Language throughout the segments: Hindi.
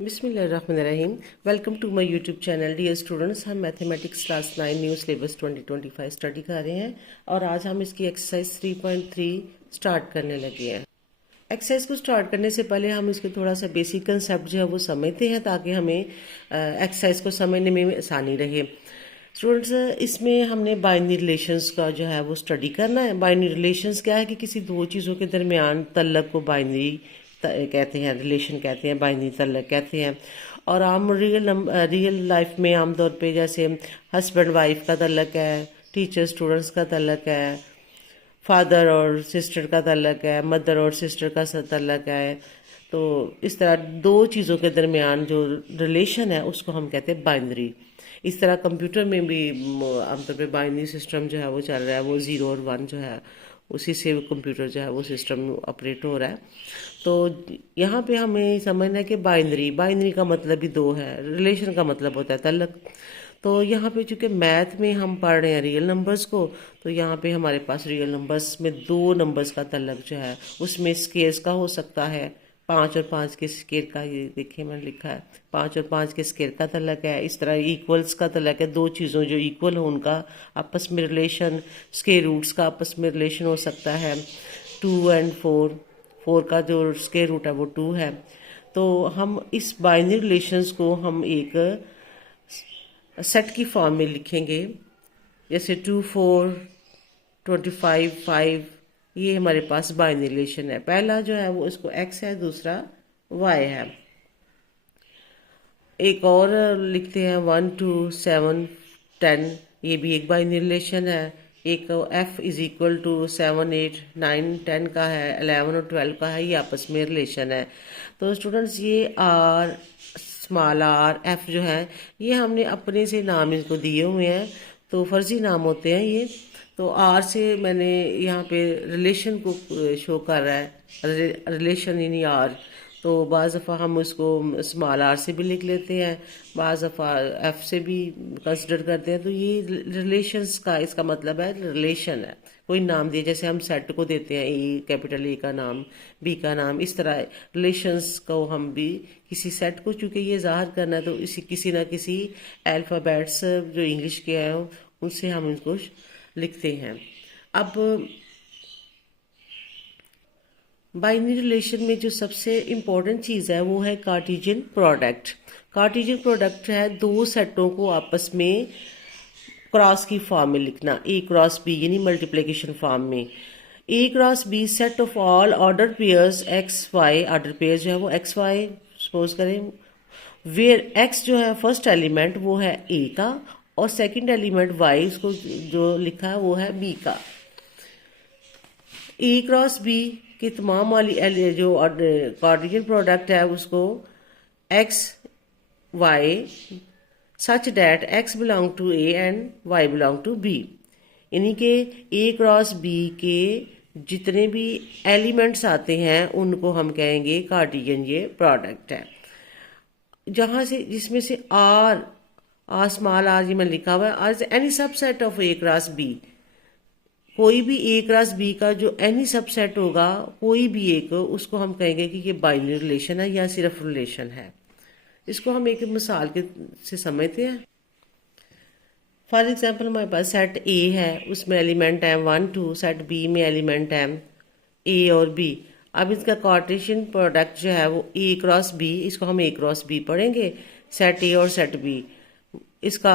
बिस्मिल्लाहिर्रहमानिर्रहीम। Welcome to my YouTube channel. Dear students, हम mathematics class 9 new syllabus 2025 study कर रहे हैं और आज हम इसकी एक्सरसाइज 3.3 स्टार्ट करने लगे हैं। एक्सरसाइज को स्टार्ट करने से पहले हम इसके थोड़ा सा बेसिक कंसेप्ट जो है वो समझते हैं ताकि हमें एक्सरसाइज को समझने में आसानी रहे। स्टूडेंट्स, इसमें हमने बाइनरी रिलेशंस का जो है वो स्टडी करना है। बाइनरी रिलेशंस क्या है कि किसी दो चीज़ों के दरमियान तल्लक को बाइनरी कहते हैं, रिलेशन कहते हैं, बाइनरी तल्लक कहते हैं। और आम रियल लाइफ में आमतौर पे जैसे हस्बैंड वाइफ का तल्लक है, टीचर स्टूडेंट्स का तल्लक है, फादर और सिस्टर का तल्लक है, मदर और सिस्टर का तल्लक है। तो इस तरह दो चीज़ों के दरमियान जो रिलेशन है उसको हम कहते हैं बाइनरी। इस तरह कंप्यूटर में भी आमतौर पे बाइनरी सिस्टम जो है वो चल रहा है, वो 0 और 1 जो है उसी से कंप्यूटर जो है वो सिस्टम ऑपरेट हो रहा है। तो यहाँ पे हमें समझना है कि बाइनरी का मतलब भी दो है, रिलेशन का मतलब होता है तल्लक। तो यहाँ पे चूंकि मैथ में हम पढ़ रहे हैं रियल नंबर्स को, तो यहाँ पे हमारे पास रियल नंबर्स में दो नंबर्स का तल्लक जो है उसमें स्केयर्स का हो सकता है। 5 और 5 के स्केयर का, ये देखिए मैंने लिखा है 5 और 5 के स्केयर का तल्लक है। इस तरह इक्वल्स का तल्लक है, दो चीज़ों जो इक्वल हो उनका आपस में रिलेशन। स्केयर रूट्स का आपस में रिलेशन हो सकता है। 2 एंड 4 का जो स्केयर रूट है वो 2 है। तो हम इस बाइनरी रिलेशंस को हम एक सेट की फॉर्म में लिखेंगे, जैसे 2 4 25 5। ये हमारे पास बाइनरी रिलेशन है। पहला जो है वो इसको x है, दूसरा y है। एक और लिखते हैं 1 2 7 10, ये भी एक बाइनरी रिलेशन है। एक f इज इक्वल टू 7 8 9 10 का है, 11 और 12 का है, ये आपस में रिलेशन है। तो स्टूडेंट्स, ये r स्मॉल r f जो है ये हमने अपने से नाम इनको दिए हुए हैं, तो फर्जी नाम होते हैं ये। तो आर से मैंने यहाँ पे रिलेशन को शो कर रहा है, रिलेशन यानी आर। तो बाज़ दफ़ा हम उसको स्मॉल आर से भी लिख लेते हैं, बाज़ दफ़ा एफ से भी कंसिडर करते हैं। तो ये रिलेशंस का इसका मतलब है रिलेशन है, कोई नाम दिए, जैसे हम सेट को देते हैं ए, कैपिटल ए का नाम, बी का नाम। इस तरह रिलेशंस को हम भी किसी सेट को, चूँकि ये ज़ाहिर करना है, तो इसी किसी ना किसी अल्फ़ाबेट्स जो इंग्लिश के हैं उनसे हम इनको लिखते हैं। अब बाइनरी रिलेशन में जो सबसे इम्पोर्टेंट चीज़ है वो है कार्टेशियन प्रोडक्ट। कार्टेशियन प्रोडक्ट है दो सेटों को आपस में क्रॉस की फॉर्म में लिखना, ए क्रॉस बी यानी मल्टीप्लिकेशन फॉर्म में। A cross B set of all order pairs X Y, order pair जो है वो एक्स वाई सपोज करें, वेयर एक्स जो है फर्स्ट एलिमेंट वो है ए का और सेकंड एलिमेंट वाई उसको जो लिखा है वो है बी का। ए क्रॉस बी के तमाम वाली जो कार्टेशियन प्रोडक्ट है उसको x y such that x belong to A and y belong to B, यानी कि ए क्रॉस बी के जितने भी एलिमेंट्स आते हैं उनको हम कहेंगे कार्टेशियन ये प्रोडक्ट है। जहाँ से जिसमें से आर स्मॉल आर जी में लिखा हुआ है, R any subset of A cross B, कोई भी ए क्रॉस बी का जो एनी सबसेट होगा कोई भी एक, उसको हम कहेंगे कि ये बाइनरी रिलेशन है या सिर्फ रिलेशन है। इसको हम एक मिसाल के से समझते हैं। फॉर एग्जांपल हमारे पास सेट ए है, उसमें एलिमेंट है 1 2, सेट बी में एलिमेंट है ए और बी। अब इसका कार्टेशियन प्रोडक्ट जो है वो ए क्रॉस बी, इसको हम ए क्रॉस बी पढ़ेंगे, सेट ए और सेट बी। इसका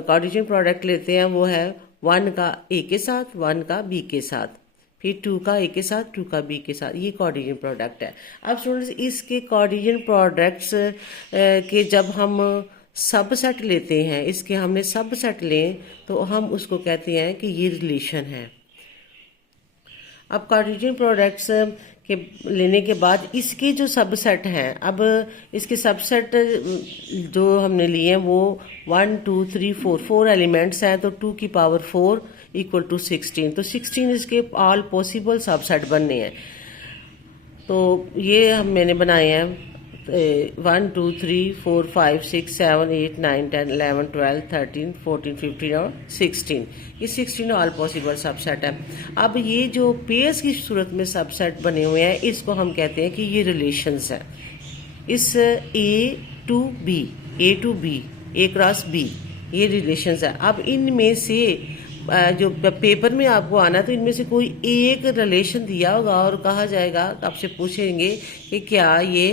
कार्टेशियन प्रोडक्ट लेते हैं, वो है 1 का ए के साथ, 1 का बी के साथ, फिर 2 का ए के साथ, 2 का बी के साथ। ये कार्टेशियन प्रोडक्ट है। अब स्टूडेंट्स, इसके कार्टेशियन प्रोडक्ट्स के जब हम सबसेट लेते हैं, इसके हमने सबसेट लें तो हम उसको कहते हैं कि ये रिलेशन है। अब कार्टेशियन प्रोडक्ट्स के लेने के बाद इसके जो सबसेट हैं, अब इसके सबसेट जो हमने लिए हैं वो 1 2 3 4 एलिमेंट्स हैं, तो 2 की पावर 4 इक्वल टू 16। तो 16 इसके ऑल पॉसिबल सबसेट बनने हैं। तो ये मैंने बनाए हैं 1 2 3 4 5 6 7 8 9 10 11 12 13 14 15 और 16। ये 16 ऑल पॉसिबल सबसेट है। अब ये जो पेयर्स की सूरत में सबसेट बने हुए हैं इसको हम कहते हैं कि ये रिलेशंस हैं। इस A to B, A cross B, ये रिलेशंस है। अब इनमें से जो पेपर में आपको आना है तो इनमें से कोई एक रिलेशन दिया होगा और कहा जाएगा, आपसे पूछेंगे कि क्या ये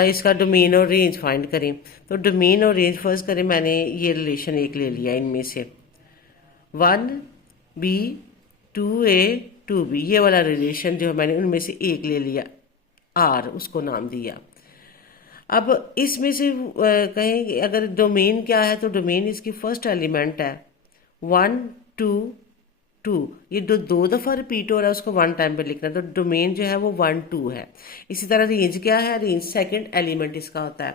इसका डोमेन और रेंज फाइंड करें। तो डोमेन और रेंज फर्स्ट करें, मैंने ये रिलेशन एक ले लिया इनमें से 1b 2a 2b, ये वाला रिलेशन जो है मैंने उनमें से एक ले लिया, r उसको नाम दिया। अब इसमें से कहें कि अगर डोमेन क्या है तो डोमेन इसकी फर्स्ट एलिमेंट है 1 2 2, ये दो दफ़ा रिपीट हो रहा है, उसको वन टाइम पे लिखना है, तो डोमेन जो है वो 1 2 है। इसी तरह रेंज क्या है, रेंज सेकंड एलिमेंट इसका होता है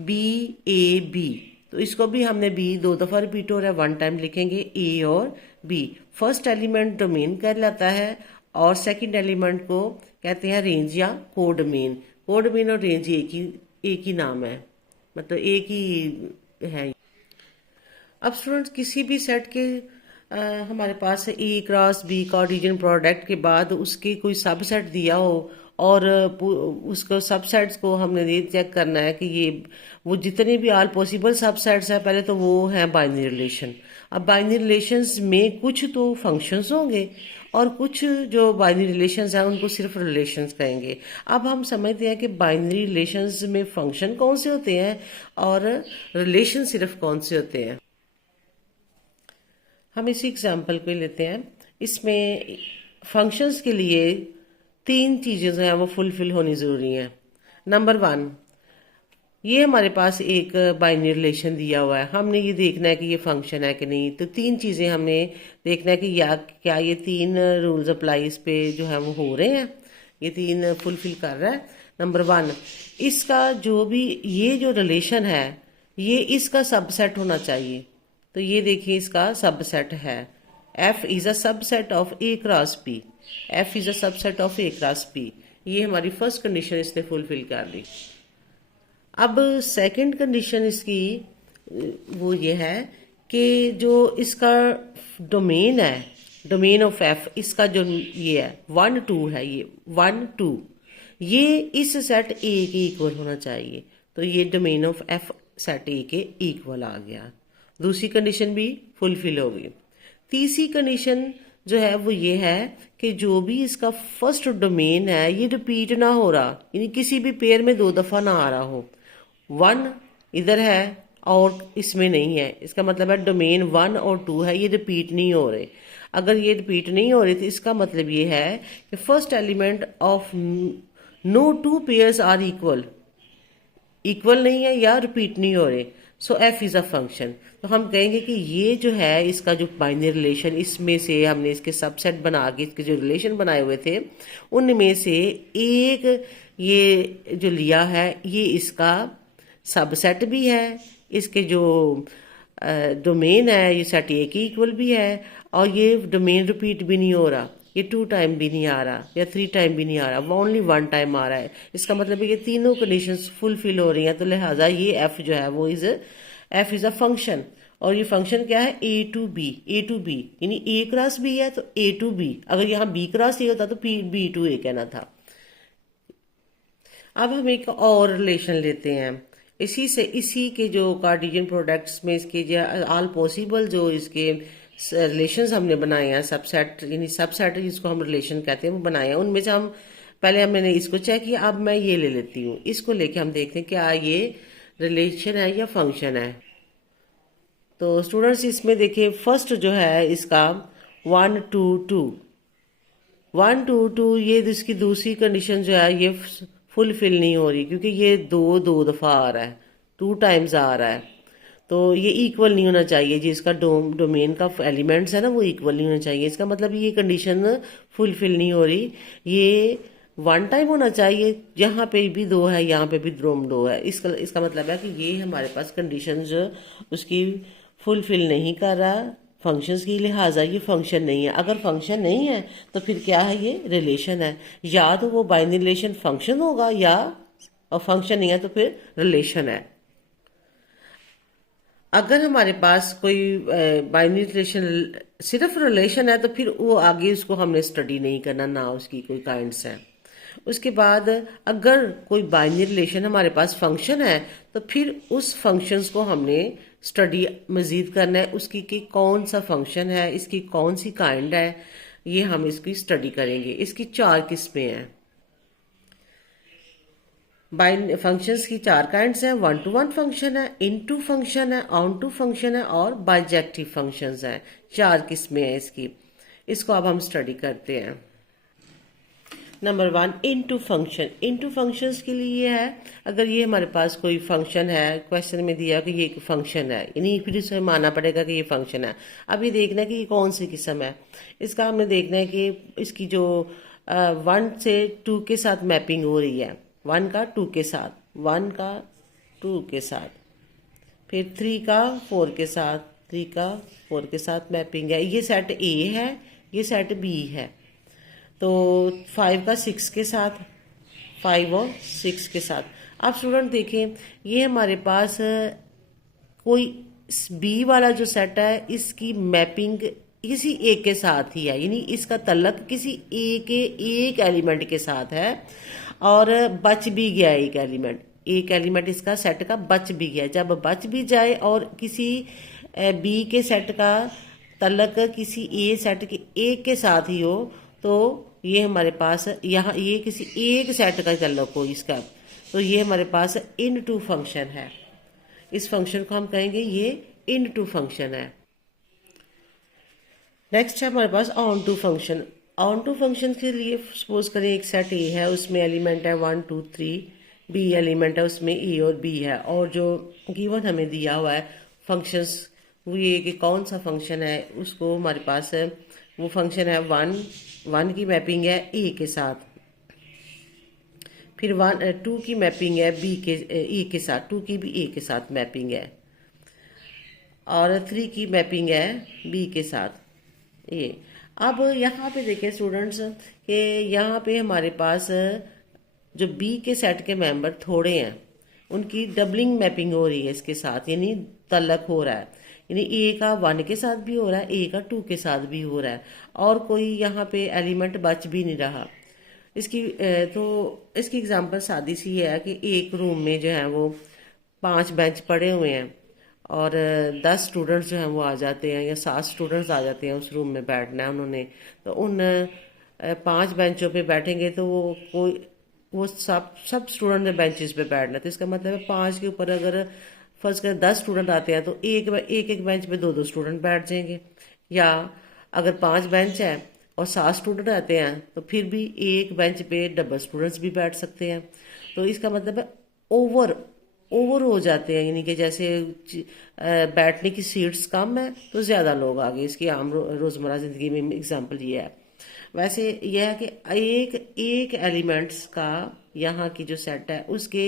b, तो इसको भी हमने बी दो दफ़ा रिपीट हो रहा है, वन टाइम लिखेंगे ए और बी। फर्स्ट एलिमेंट डोमेन कहलाता है और सेकंड एलिमेंट को कहते हैं रेंज या कोडोमेन। कोडोमेन और रेंज एक ही नाम है, मतलब एक ही है। अब स्टूडेंट्स किसी भी सेट के हमारे पास ए क्रॉस बी कार्टेशियन प्रोडक्ट के बाद उसके कोई सबसेट दिया हो और उसको सबसेट्स को हमने ये चेक करना है कि ये वो जितने भी ऑल पॉसिबल सबसेट्स हैं, पहले तो वो हैं बाइनरी रिलेशन। अब बाइनरी रिलेशंस में कुछ तो फंक्शंस होंगे और कुछ जो बाइनरी रिलेशंस हैं उनको सिर्फ रिलेशंस कहेंगे। अब हम समझते हैं कि बाइनरी रिलेशंस में फंक्शन कौन से होते हैं और रिलेशन सिर्फ कौन से होते हैं। हम इसी एग्जाम्पल को लेते हैं। इसमें फंक्शंस के लिए तीन चीज़ें जो हैं वो फुलफिल होनी ज़रूरी हैं। नंबर 1, ये हमारे पास एक बाइनरी रिलेशन दिया हुआ है, हमने ये देखना है कि ये फंक्शन है कि नहीं। तो तीन चीज़ें हमने देखना है कि या क्या ये तीन रूल्स अप्लाई इस पे जो है वो हो रहे हैं, ये तीन फुलफिल कर रहा है। नंबर 1, इसका जो भी ये जो रिलेशन है ये इसका सबसेट होना चाहिए। तो ये देखिए इसका सबसेट है, f is a subset of a cross p, f is a subset of a cross p। ये हमारी फर्स्ट कंडीशन इसने फुलफिल कर दी। अब सेकंड कंडीशन इसकी वो ये है कि जो इसका डोमेन है, डोमेन ऑफ f, इसका जो ये है 1 2 है, ये 1 2 ये इस सेट a के इक्वल होना चाहिए। तो ये domain of f set a के इक्वल आ गया। दूसरी कंडीशन भी फुलफिल हो गई। तीसरी कंडीशन जो है वो ये है कि जो भी इसका फर्स्ट डोमेन है ये रिपीट ना हो रहा, यानी किसी भी पेयर में दो दफ़ा ना आ रहा हो। 1 इधर है और इसमें नहीं है, इसका मतलब है डोमेन 1 और 2 है, ये रिपीट नहीं हो रहे। अगर ये रिपीट नहीं हो रहे तो इसका मतलब ये है कि first element of no two pairs are equal नहीं है या रिपीट नहीं हो रहे। So f is a function. तो हम कहेंगे कि ये जो है इसका जो बाइनरी रिलेशन, इसमें से हमने इसके सबसेट बना के इसके जो रिलेशन बनाए हुए थे उनमें से एक ये जो लिया है ये इसका सबसेट भी है, इसके जो डोमेन है ये सेट ए के इक्वल भी है और ये डोमेन रिपीट भी नहीं हो रहा, ये 2 टाइम भी नहीं आ रहा या 3 टाइम भी नहीं आ रहा, वो ओनली 1 टाइम आ रहा है। इसका मतलब है कि तीनों कंडीशंस फुलफिल हो रही हैं, तो लिहाजा ये f जो है वो f इज़ अ फंक्शन। और ये फंक्शन क्या है, a टू बी, यानी a क्रॉस b है तो a टू b, अगर यहाँ b क्रॉस a होता तो b टू a कहना था। अब हम एक और रिलेशन लेते हैं, इसी के जो कार्टेशियन प्रोडक्ट्स में इसके जो ऑल पॉसिबल जो इसके रिलेशंस हमने बनाए हैं, सबसेट यानी सबसेट जिसको हम रिलेशन कहते हैं वो बनाए हैं। उनमें से हम पहले मैंने इसको चेक किया, अब मैं ये ले लेती हूँ, इसको लेके हम देखते हैं क्या ये रिलेशन है या फंक्शन है। तो स्टूडेंट्स इसमें देखिए फर्स्ट जो है इसका 1 2 2 1 2 2, ये इसकी दूसरी कंडीशन जो है ये फुलफिल नहीं हो रही क्योंकि ये दो दफ़ा आ रहा है, 2 टाइम्स आ रहा है। तो ये इक्वल नहीं होना चाहिए, जिसका डोमेन का एलिमेंट्स है ना वो इक्वल नहीं होना चाहिए। इसका मतलब ये कंडीशन फुलफिल नहीं हो रही, ये 1 टाइम होना चाहिए, यहाँ पे भी 2 है यहाँ पे भी 2 है। इसका मतलब है कि ये हमारे पास कंडीशन उसकी फुलफिल नहीं कर रहा फंक्शंस की, लिहाजा ये फंक्शन नहीं है। अगर फंक्शन नहीं है तो फिर क्या है, ये रिलेशन है। या तो वो बाइनरी रिलेशन फंक्शन होगा या और फंक्शन नहीं है तो फिर रिलेशन है। अगर हमारे पास कोई बाइनरी रिलेशन सिर्फ रिलेशन है तो फिर वो आगे उसको हमने स्टडी नहीं करना, ना उसकी कोई काइंड्स हैं। उसके बाद अगर कोई बाइनरी रिलेशन हमारे पास फंक्शन है तो फिर उस फंक्शंस को हमने स्टडी मज़ीद करना है, उसकी कि कौन सा फंक्शन है, इसकी कौन सी काइंड है, ये हम इसकी स्टडी करेंगे। इसकी 4 किस्में हैं। बाइन फंक्शंस की 4 काइंड्स हैं। 1 to 1 फंक्शन है, इनटू फंक्शन है, ऑन टू फंक्शन है और बाइजेक्टिव फंक्शंस हैं। 4 किस्में हैं इसकी। इसको अब हम स्टडी करते हैं। Number 1, into function. Into functions के लिए है, अगर ये हमारे पास कोई फंक्शन है, क्वेश्चन में दिया कि ये एक फंक्शन है, यानी फिर इसे मानना पड़ेगा कि ये फंक्शन है। अब ये देखना है कि ये कौन सी किस्म है। इसका हमें देखना है कि इसकी जो 1 से 2 के साथ मैपिंग हो रही है, 1 का 2 के साथ, 1 का 2 के साथ, फिर 3 का 4 के साथ, 3 का 4 के साथ मैपिंग है। ये सेट ए है, ये सेट बी है। तो 5 का 6 के साथ, 5 और 6 के साथ। अब स्टूडेंट देखें, ये हमारे पास कोई बी वाला जो सेट है, इसकी मैपिंग किसी ए के साथ ही है, यानी इसका तल्लक किसी ए के एक एलिमेंट के साथ है और बच भी गया एक एलिमेंट इसका सेट का बच भी गया। जब बच भी जाए और किसी बी के सेट का तल्लक किसी ए सेट के एक के साथ ही हो, तो ये हमारे पास यहाँ ये किसी एक सेट का तल्लक हो इसका, तो ये हमारे पास इनटू फंक्शन है। इस फंक्शन को हम कहेंगे ये इनटू फंक्शन है। नेक्स्ट है हमारे पास onto function. Onto function के लिए सपोज करें एक सेट ए है, उसमें एलिमेंट है 1 2 3, बी एलिमेंट है, उसमें ए और बी है, और जो गिवन हमें दिया हुआ है फंक्शंस, वो ये कि कौन सा फंक्शन है, उसको हमारे पास है वो फंक्शन है 1 की मैपिंग है ए के साथ, फिर 2 की मैपिंग है बी के ए के साथ, 2 की भी ए के साथ मैपिंग है, और 3 की मैपिंग है बी के साथ। ये अब यहाँ पे देखें स्टूडेंट्स कि यहाँ पे हमारे पास जो बी के सेट के मेंबर थोड़े हैं, उनकी डबलिंग मैपिंग हो रही है इसके साथ, यानी तल्लक हो रहा है, यानी ए का 1 के साथ भी हो रहा है, ए का 2 के साथ भी हो रहा है, और कोई यहाँ पे एलिमेंट बच भी नहीं रहा। इसकी तो इसकी एग्जांपल सादी सी है कि एक रूम में जो है वो 5 बेंच पड़े हुए हैं और 10 स्टूडेंट्स जो हैं वो आ जाते हैं, या 7 स्टूडेंट्स आ जाते हैं उस रूम में बैठना है उन्होंने, तो उन 5 बेंचों पे बैठेंगे तो वो सब स्टूडेंट ने बेंचेस पे बैठना, तो इसका मतलब है 5 के ऊपर अगर फर्ज कर 10 स्टूडेंट आते हैं तो एक बेंच पे 2 स्टूडेंट बैठ जाएंगे, या अगर 5 बेंच है और 7 स्टूडेंट आते हैं तो फिर भी एक बेंच पे डबल स्टूडेंट्स भी बैठ सकते हैं। तो इसका मतलब है ओवर हो जाते हैं, यानी कि जैसे बैठने की सीट्स कम है तो ज़्यादा लोग आ गए। इसकी आम रोज़मर्रा ज़िंदगी में एग्जांपल ये है। वैसे यह है कि एक एलिमेंट्स का यहाँ की जो सेट है उसके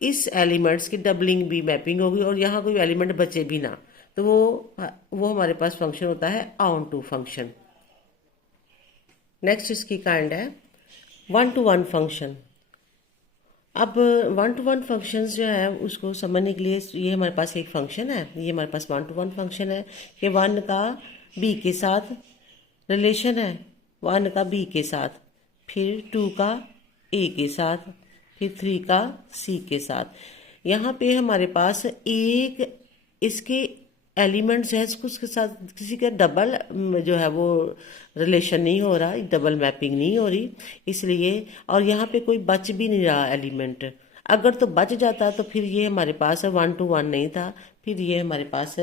इस एलिमेंट्स की डबलिंग भी मैपिंग होगी और यहाँ कोई एलिमेंट बचे भी ना, तो वो हमारे पास फंक्शन होता है ऑन टू फंक्शन। नेक्स्ट इसकी काइंड है 1 to 1 फंक्शन। अब 1 to 1 फंक्शंस जो है उसको समझने के लिए ये हमारे पास एक फंक्शन है, ये हमारे पास 1 to 1 फंक्शन है कि 1 का बी के साथ रिलेशन है, 1 का बी के साथ, फिर 2 का ए के साथ, फिर 3 का सी के साथ। यहाँ पे हमारे पास एक इसके एलिमेंट्स है, उसके साथ किसी का डबल जो है वो रिलेशन नहीं हो रहा, डबल मैपिंग नहीं हो रही इसलिए, और यहाँ पे कोई बच भी नहीं रहा एलिमेंट। अगर तो बच जाता तो फिर ये हमारे पास 1 to 1 नहीं था, फिर ये हमारे पास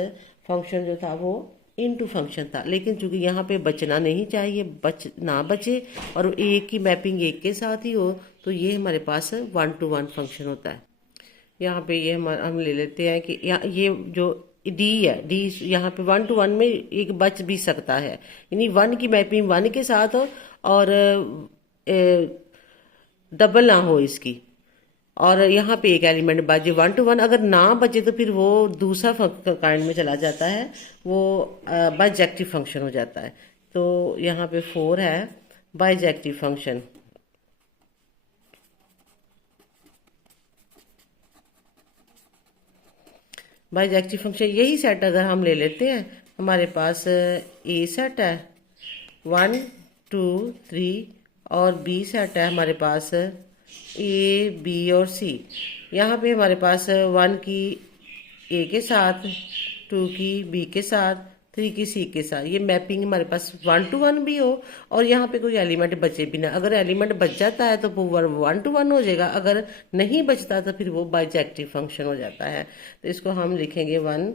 फंक्शन जो था वो इनटू फंक्शन था। लेकिन चूंकि यहाँ पे बचना नहीं चाहिए, ना बचे और एक की मैपिंग एक के साथ ही हो, तो ये हमारे पास 1 to 1 फंक्शन होता है। यहाँ पे ये हम ले लेते हैं कि ये जो डी है, डी यहाँ पे 1 to 1 में एक बच भी सकता है, यानी 1 की मैपिंग 1 के साथ हो और डबल ना हो इसकी, और यहाँ पे एक एलिमेंट बचे 1 to 1। अगर ना बचे तो फिर वो दूसरा काइंड में चला जाता है, वो बाइजेक्टिव फंक्शन हो जाता है। तो यहाँ पे 4 है बाइजेक्टिव फंक्शन। बाइजेक्टिव फंक्शन यही सेट अगर हम ले लेते हैं, हमारे पास ए सेट है 1 2 3 और बी सेट है हमारे पास ए बी और सी। यहाँ पे हमारे पास 1 की ए के साथ, 2 की बी के साथ, 3 की सी के साथ, ये मैपिंग हमारे पास 1 to 1 भी हो और यहाँ पे कोई एलिमेंट बचे भी ना। अगर एलिमेंट बच जाता है तो वो 1 to 1 हो जाएगा, अगर नहीं बचता तो फिर वो बाइजेक्टिव फंक्शन हो जाता है। तो इसको हम लिखेंगे 1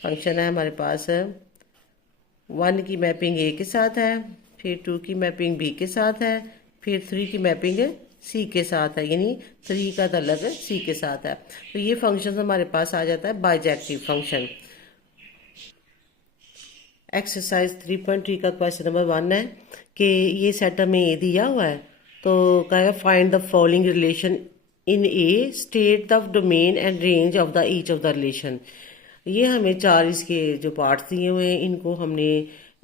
फंक्शन है हमारे पास, 1 की मैपिंग ए के साथ है, फिर 2 की मैपिंग बी के साथ है, फिर 3 की मैपिंग सी के साथ है, यानी 3 का अलग सी के साथ है। तो ये फंक्शन हमारे पास आ जाता है बाइजेक्टिव फंक्शन। एक्सरसाइज 3.3 का क्वेश्चन नंबर 1 है कि ये सेट में ए दिया हुआ है, तो कहेगा find the following relation in A, state the domain and range of the each of the relation. ये हमें 4 इसके जो पार्ट्स दिए हुए हैं, इनको हमने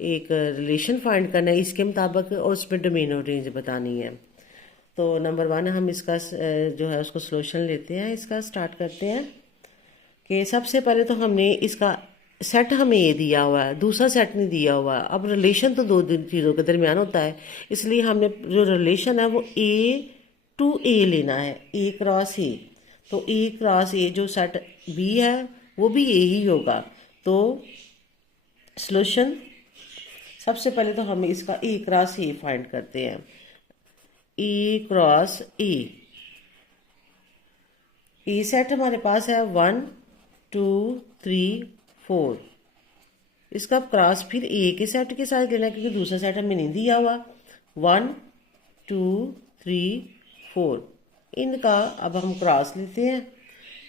एक रिलेशन फाइंड करना है इसके मुताबिक और उसमें डोमेन और रेंज बतानी है। तो नंबर 1 हम इसका जो है उसको सोल्यूशन लेते हैं, इसका स्टार्ट करते हैं कि सबसे पहले तो हमने इसका सेट हमें ये दिया हुआ है, दूसरा सेट नहीं दिया हुआ है। अब रिलेशन तो दो चीज़ों के दरमियान होता है, इसलिए हमने जो रिलेशन है वो ए टू ए लेना है, ए क्रॉस ए। तो ए क्रॉस ए जो सेट बी है वो भी ए ही होगा। तो सॉल्यूशन सबसे पहले तो हम इसका ए क्रॉस ए फाइंड करते हैं। ए क्रॉस ए सेट हमारे पास है 1 2 3 4। इसका क्रॉस फिर ए के सेट के साथ लेना है क्योंकि दूसरा सेट हमें नहीं दिया हुआ। 1 2 3 4 इनका अब हम क्रॉस लेते हैं।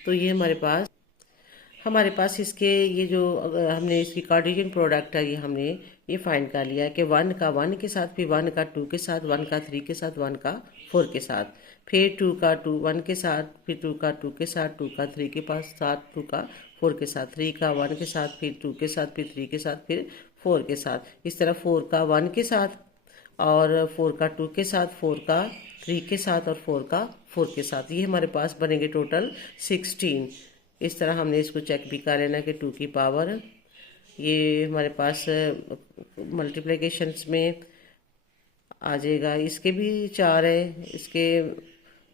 तो ये हमारे पास इसके ये जो हमने इसकी कार्टेशियन प्रोडक्ट है, ये हमने ये फाइंड कर लिया है कि 1 का 1 के साथ, फिर 1 का 2 के साथ, 1 का 3 के साथ, 1 का 4 के साथ, फिर 2 का 2 1 के साथ, फिर 2 का 2 के साथ, 2 का 3 के पास साथ, 2 का 4 के साथ, 3 का 1 के साथ, फिर 2 के साथ, फिर 3 के साथ, फिर 4 के साथ। इस तरह 4 का 1 के साथ और 4 का 2 के साथ, 4 का 3 के साथ और 4 का 4 के साथ। ये हमारे पास बनेंगे टोटल 16। इस तरह हमने इसको चेक भी कर लेना कि 2 की पावर ये हमारे पास मल्टीप्लिकेशंस में आ जाएगा। इसके भी 4 है, इसके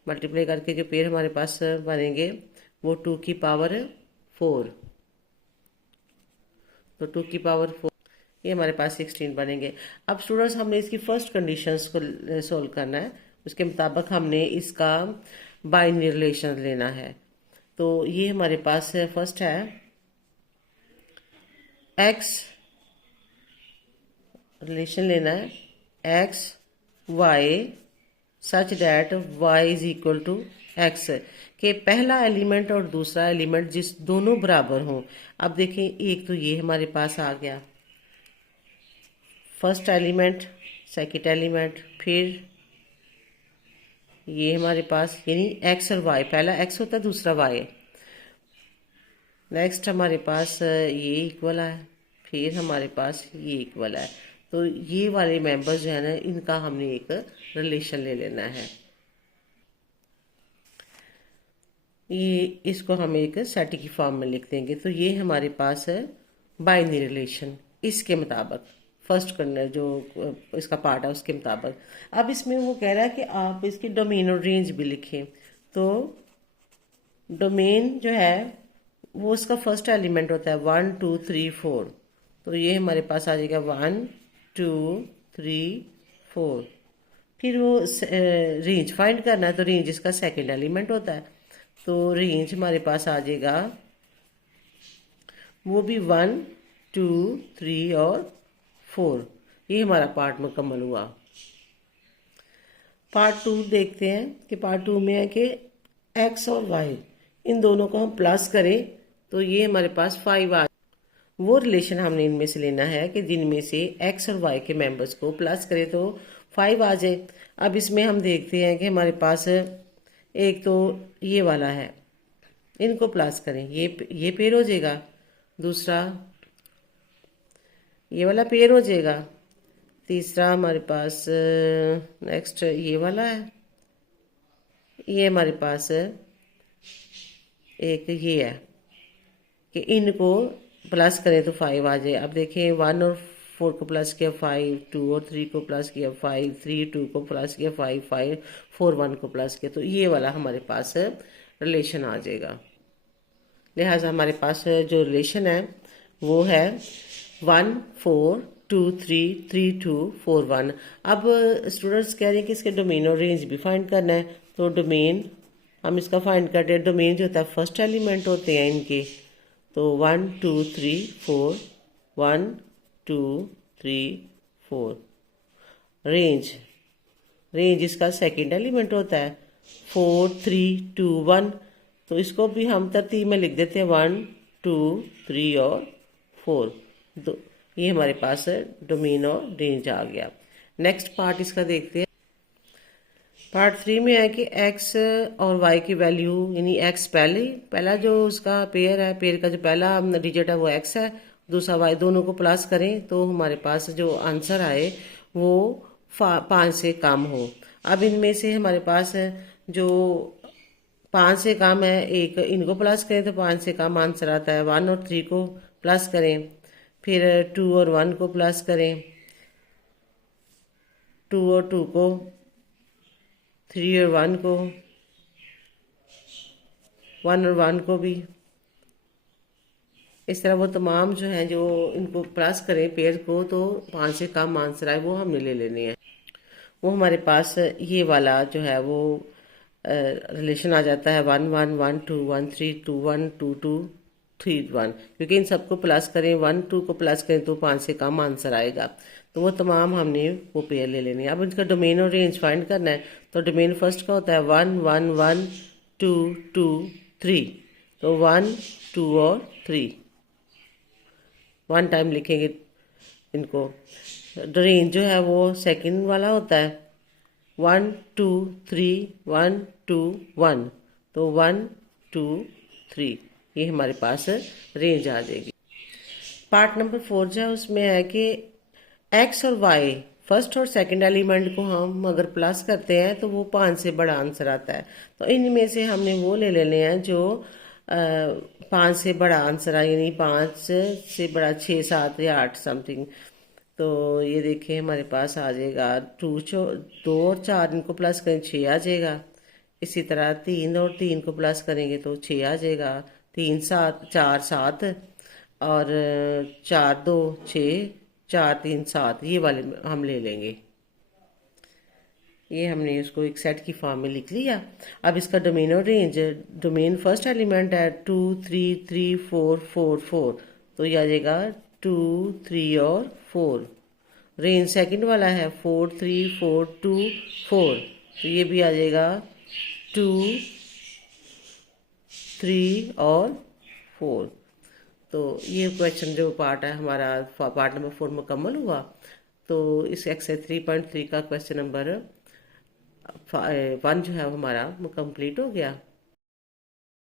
मल्टीप्लाई करके जो पेयर हमारे पास बनेंगे वो 2 की पावर 4। तो 2 की पावर 4 ये हमारे पास 16 बनेंगे। अब स्टूडेंट्स हमने इसकी फर्स्ट कंडीशंस को सोल्व करना है, उसके मुताबिक हमने इसका बाइनरी रिलेशन लेना है। तो ये हमारे पास फर्स्ट है एक्स रिलेशन लेना है, x y such that y is equal to x, के पहला एलिमेंट और दूसरा एलिमेंट जिस दोनों बराबर हों। अब देखें एक तो ये हमारे पास आ गया फर्स्ट एलिमेंट, सेकंड एलिमेंट, फिर ये हमारे पास यानी एक्स और वाई, पहला एक्स होता है दूसरा वाई। नेक्स्ट हमारे पास ये इक्वल है, फिर हमारे पास ये इक्वल है। तो ये वाले मेंबर्स जो है ना इनका हमने एक रिलेशन ले लेना है। ये इसको हम एक सेट की फॉर्म में लिख देंगे। तो ये हमारे पास है बाइनरी रिलेशन, इसके मुताबिक फर्स्ट करना जो इसका पार्ट है उसके मुताबिक। अब इसमें वो कह रहा है कि आप इसकी डोमेन और रेंज भी लिखें। तो डोमेन जो है वो इसका फर्स्ट एलिमेंट होता है 1 2 3 4। तो ये हमारे पास आ जाएगा 1 2 3 4। फिर वो रेंज फाइंड करना है, तो रेंज इसका सेकंड एलिमेंट होता है। तो रेंज हमारे पास आ जाएगा वो भी 1 2 3 और 4। ये हमारा पार्ट मुकम्मल हुआ। पार्ट 2 देखते हैं कि पार्ट 2 में है कि एक्स और वाई इन दोनों को हम प्लस करें तो ये हमारे पास 5 आ। वो रिलेशन हमने इनमें से लेना है कि जिनमें से एक्स और वाई के मेंबर्स को प्लस करें तो 5 आ जाए। अब इसमें हम देखते हैं कि हमारे पास एक तो ये वाला है, इनको प्लस करें, ये पेयर हो जाएगा, दूसरा ये वाला पेयर हो जाएगा, तीसरा हमारे पास नेक्स्ट ये वाला है, ये हमारे पास एक ये है कि इनको प्लस करें तो 5 आ जाए। अब देखें 1 और 4 को प्लस किया 5, 2 और 3 को प्लस किया 5, 3 2 को प्लस किया 5, 5 4 1 को प्लस किया, तो ये वाला हमारे पास रिलेशन आ जाएगा। लिहाजा हमारे पास जो रिलेशन है वो है 1 4 2 3 3 2 4 1। अब स्टूडेंट्स कह रहे हैं कि इसके डोमेन और रेंज भी फाइंड करना है, तो डोमेन हम इसका फाइंड करते हैं। डोमेन जो होता है फर्स्ट एलिमेंट होते हैं इनके, तो 1 2 3 4, 1 2 3 4। रेंज रेंज इसका सेकंड एलिमेंट होता है 4 3 2 1, तो इसको भी हम तरतीब में लिख देते हैं 1 2 3 और 4। तो ये हमारे पास डोमेन और रेंज आ गया। नेक्स्ट पार्ट इसका देखते हैं। पार्ट 3 में है कि x और y की वैल्यू, यानी x पहला जो उसका पेयर है, पेयर का जो पहला डिजिट है वो x है, दूसरा y, दोनों को प्लस करें तो हमारे पास जो आंसर आए वो 5 से कम हो। अब इनमें से हमारे पास जो 5 से कम है, एक इनको प्लस करें तो 5 से कम आंसर आता है। 1 और 3 को प्लस करें, फिर 2 और 1 को प्लस करें, 2 और 2 को, 3 और 1 को, 1 और 1 को भी। इस तरह वो तमाम जो हैं, जो इनको प्लस करें पेयर को, तो 5 से कम आंसर आए वो हमने ले लेने हैं। वो हमारे पास ये वाला जो है वो रिलेशन आ जाता है 1 1 1 2 1 3 2 1 2 2 3 1, क्योंकि इन सबको प्लस करें, 1 2 को प्लस करें तो 5 से कम आंसर आएगा। तो वो तमाम हमने वो पेयर ले लेने हैं। अब इनका डोमेन और रेंज फाइंड करना है, तो डोमेन फर्स्ट का होता है 1 1 1 2 2 3, तो 1 2 और 3 1 टाइम लिखेंगे इनको। रेंज जो है वो सेकंड वाला होता है 1 2 3 1 2 1, तो 1 2 3, ये हमारे पास रेंज आ जाएगी। पार्ट नंबर 4 जो है उसमें है कि x और y फर्स्ट और सेकंड एलिमेंट को हम अगर प्लस करते हैं तो वो 5 से बड़ा आंसर आता है। तो इनमें से हमने वो ले लेने हैं जो 5 से बड़ा आंसर आए, यानी 5 से बड़ा 6 7 या 8 समथिंग। तो ये देखिए हमारे पास आ जाएगा 2 और 4 इनको प्लस करें 6 आ जाएगा। इसी तरह 3 और 3 को प्लस करेंगे तो 6 आ जाएगा। 3 7 4 7 और 4 2 6 4 3 7, ये वाले हम ले लेंगे। ये हमने उसको एक सेट की फॉर्म में लिख लिया। अब इसका डोमेन और रेंज, डोमेन फर्स्ट एलिमेंट है 2 3 3 4 4 4, तो ये आ जाएगा 2 3 और 4। रेंज सेकंड वाला है 4 3 4 2 4, तो ये भी आ जाएगा 2 3 और 4। तो ये क्वेश्चन जो पार्ट है हमारा, पार्ट नंबर 4 मुकम्मल हुआ। तो इस एक्सरसाइज 3.3 का क्वेश्चन नंबर 1 जो है हमारा कंप्लीट हो गया।